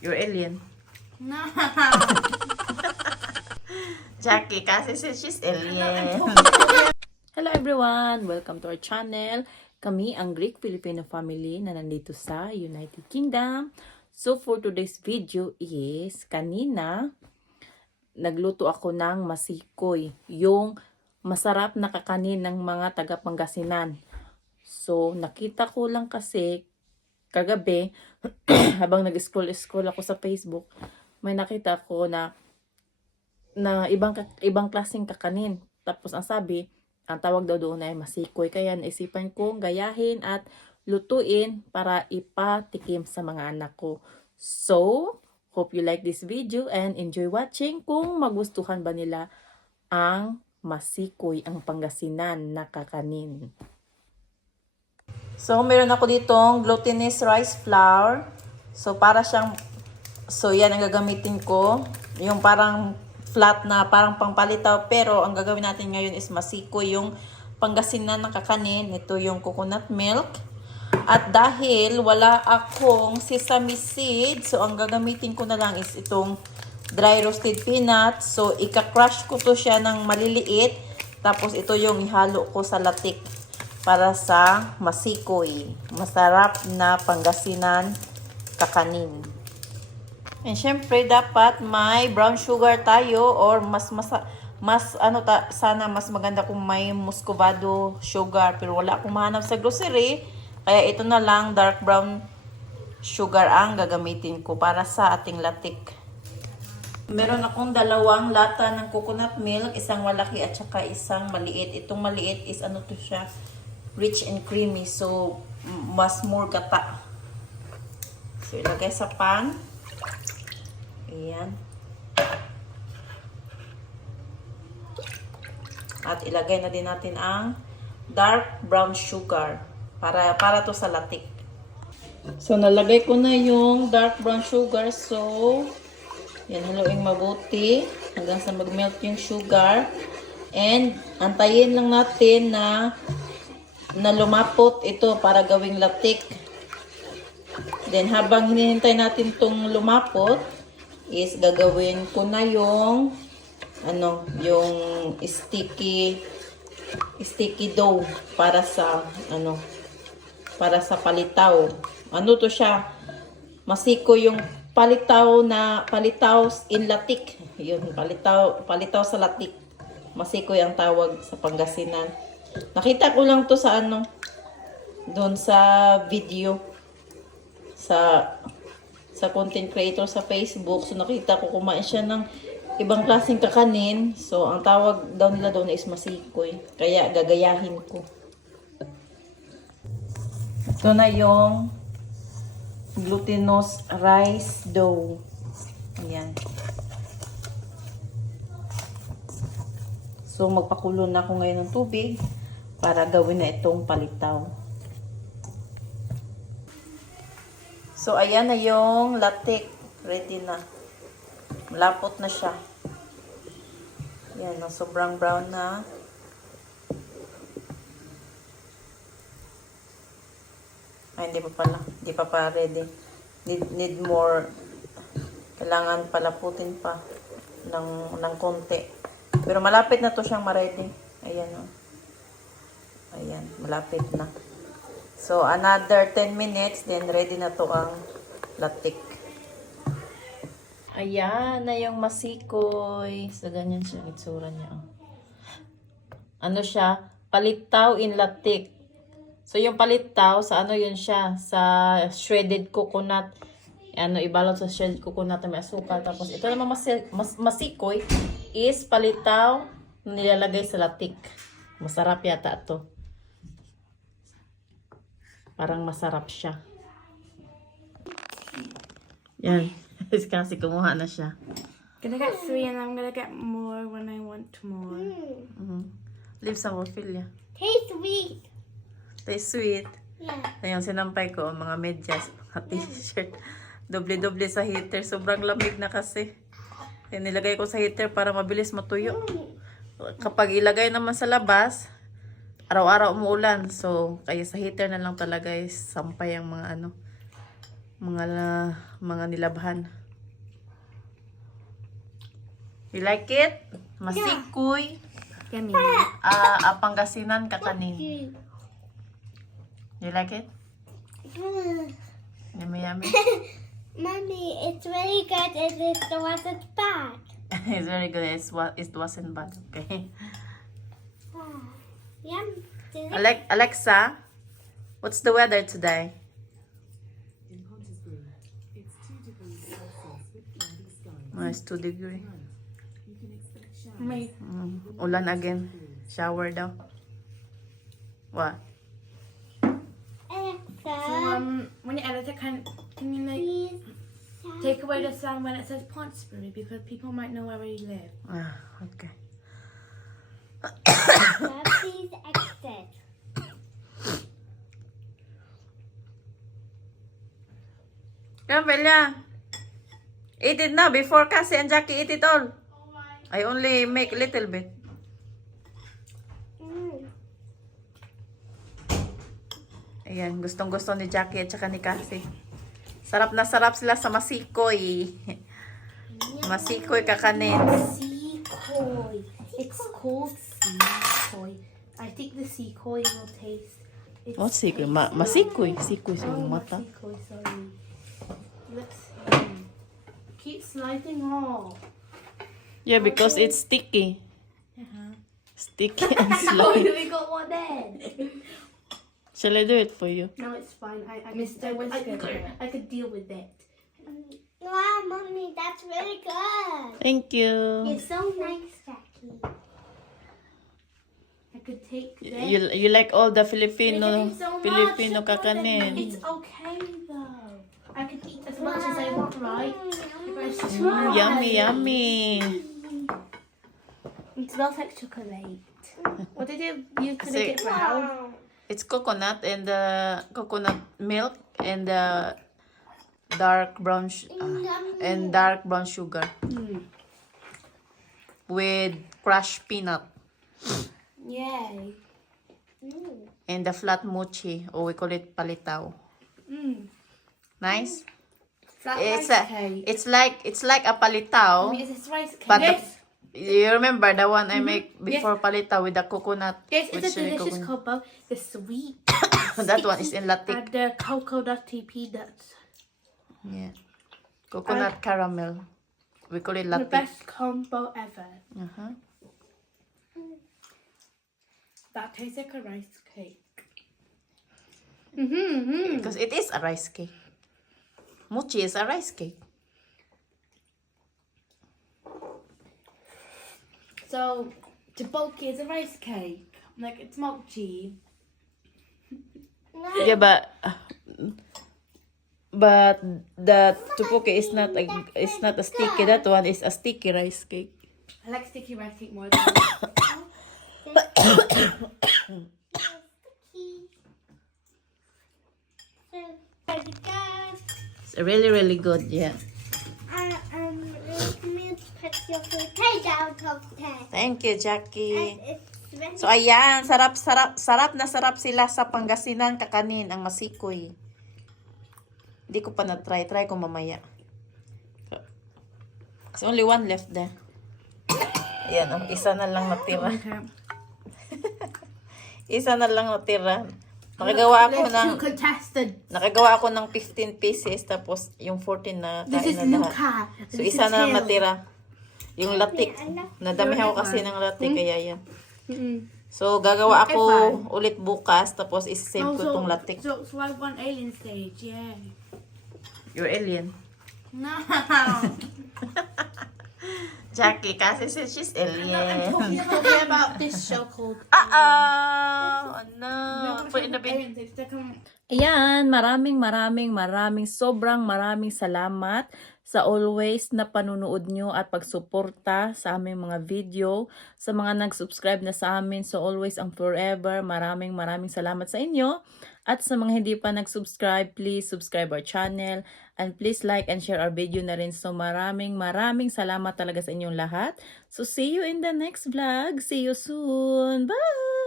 You're alien. No. Jackie, kasi she's alien. Hello everyone! Welcome to our channel. Kami ang Greek Filipino family na nandito sa United Kingdom. So for today's video is, kanina, nagluto ako ng masikoy. Yung masarap na kakanin ng mga taga Pangasinan. So nakita ko lang kasi kagabi, habang nag-scroll ako sa Facebook, may nakita ko na ibang klaseng kakanin. Tapos ang sabi, ang tawag daw doon ay masikoy. Kaya naisipan kong gayahin at lutuin para ipatikim sa mga anak ko. So, hope you like this video and enjoy watching kung magustuhan ba nila ang masikoy, ang Pangasinan na kakanin. So, meron ako ditong glutinous rice flour. So, yan ang gagamitin ko. Yung parang flat na parang pangpalitaw, pero ang gagawin natin ngayon is masikoy, yung Pangasinan ng kakanin. Ito yung coconut milk. At dahil wala akong sesame seed, so ang gagamitin ko na lang is itong dry roasted peanuts. So ika-crush ko to siya ng maliliit, tapos ito yung ihalo ko sa latik para sa masikoy. Masarap na Pangasinan kakanin. And syempre dapat may brown sugar tayo, or sana mas maganda kung may muscovado sugar, pero wala akong mahanap sa grocery, kaya ito na lang, dark brown sugar ang gagamitin ko para sa ating latik. Meron akong dalawang lata ng coconut milk, isang malaki at saka isang maliit. Itong maliit is siya, rich and creamy, so mas more gata. So ilagay sa pan. Ayan. At ilagay na din natin ang dark brown sugar para to sa latik. So nalagay ko na yung dark brown sugar. So yan, haluin mabuti hanggang sa mag-melt yung sugar. And antayin lang natin na lumapot ito para gawing latik. Then habang hinihintay natin tong lumapot, is gagawin ko na yung yung sticky dough para sa palitaw. Ano to siya? Masiko yung palitaw in latik. Yun, palitaw sa latik. Masiko yung tawag sa Pangasinan. Nakita ko lang to sa doon sa video sa content creator sa Facebook. So nakita ko kumain siya ng ibang klaseng kakanin. So ang tawag daw nila doon is masikoy. Kaya gagayahin ko. Ito na yung glutinous rice dough. Ayan. So magpakulo na ako ngayon ng tubig para gawin na itong palitaw. So, ayan na yung latik. Ready na. Malapot na siya. Ayan, sobrang brown na. Ay, hindi pa pa ready. Need more. Kailangan palaputin pa ng konti. Pero malapit na to siyang ma-ready. Ayan, o. Ayan, malapit na. So, another 10 minutes, then ready na to ang latik. Ayan na yung masikoy. So, ganyan siya, itsura niya. Ano siya? Palitaw in latik. So, yung palitaw, sa yun siya? Sa shredded coconut. Ibalot sa shredded coconut na may asukal. Tapos, ito naman masikoy is palitaw na nilalagay sa latik. Masarap yata to. Parang masarap siya. Yan. Kasi kumuha na siya. Gonna get 3 and I'm gonna get more when I want more. Leave some Ophelia. Taste sweet. Taste sweet. Yeah. Ayan, sinampay ko ang mga medyas, mga t-shirt. Doble-doble sa heater. Sobrang lamig na kasi. Ayan, nilagay ko sa heater para mabilis matuyo. Kapag ilagay naman sa labas, araw-araw umuulan. So, kaya sa heater na lang talaga is sampay ang mga mga nilabhan. You like it? Masikoy. Yummy. Pangasinan kakanin. You like it? Yummy, yummy. Mommy, it's really good and it wasn't bad. It's very good. It wasn't bad. Okay. Yum. Alexa, what's the weather today? It's 2 degrees. Me. Ulan again. Shower daw. What? Alexa, When you edit it, can you like please take away the sound when it says Pontesbury because people might know where we live. Okay. please exit. Come, Bella. Eat it now before Cassie and Jackie eat it all. I only make a little bit. Ayan, gustong-gusto ni Jackie at saka ni Cassie. Sarap na sarap sila sa masikoy. Masikoy kakanin. Seacoy. It's called seacoy. I think the seacoy will taste. What sikoy? Masikoy. Sikoy sa Oh, mata. seacoy, sorry. Let's keep sliding off. Yeah, because it's sticky. Sticky and Oh, slow. we got one then. Shall I do it for you? No, it's fine. I could deal with it. Wow, Mommy, that's really good. Thank you. You're so nice, Jackie. I could take this. You like all the Filipino You're giving so much. Filipino Look at it. kakanin. It's okay though. I could eat as much as I want, right? It's just Yummy, yummy. It smells like chocolate. What did you use to Kasi- make it brown? It's coconut and the coconut milk and the dark brown and dark brown sugar with crushed peanut Yay. and the flat mochi, or we call it palitaw. Nice. That It's rice cake. it's like a palitaw, Is this rice cake? but Yes. you remember the one I make before palitaw with the coconut Yes, with it's a chili delicious coconut. combo. The sweet That one is in latik. and the coconutty peanuts. Yeah. Coconut caramel. We call it The latik. best combo ever. Uh-huh. That tastes like a rice cake. Mm-hmm. Because it is a rice cake. Mochi is a rice cake. So, tteokbokki is a rice cake. Like, it's mochi. Yeah, but the tteokbokki is not a sticky. That one is a sticky rice cake. I like sticky rice cake more than Pretty good. It's really really good. Yeah. Please put your food page out of 10. Thank you, Jackie. It's very So ayan, sarap na sarap sila sa Pangasinan kakanin ang masikoy. Hindi ko pa na-try. Try ko mamaya. There's only one left there. Ayan, ang isa na lang natira. Isa na lang natira. Nakagawa ako ng 15 pieces tapos yung 14 na This is kain na lahat. Luca. So isa na lang natira. Yung latik. Nadamihan ko kasi ng latik kaya yan. So gagawa ako ulit bukas tapos isisave ko tong latik. So I want alien stage, yeah. You're alien. No. Jackie kasi she's alien. Talking about this show called No. Put in the bin. Alien Stage. They're coming- Ayan, maraming sobrang maraming salamat sa always na panunood nyo at pagsuporta sa aming mga video, sa mga nag-subscribe na sa amin, so always ang forever, maraming salamat sa inyo. At sa mga hindi pa nag-subscribe, please subscribe our channel and please like and share our video na rin. So maraming salamat talaga sa inyong lahat. So see you in the next vlog. See you soon. Bye!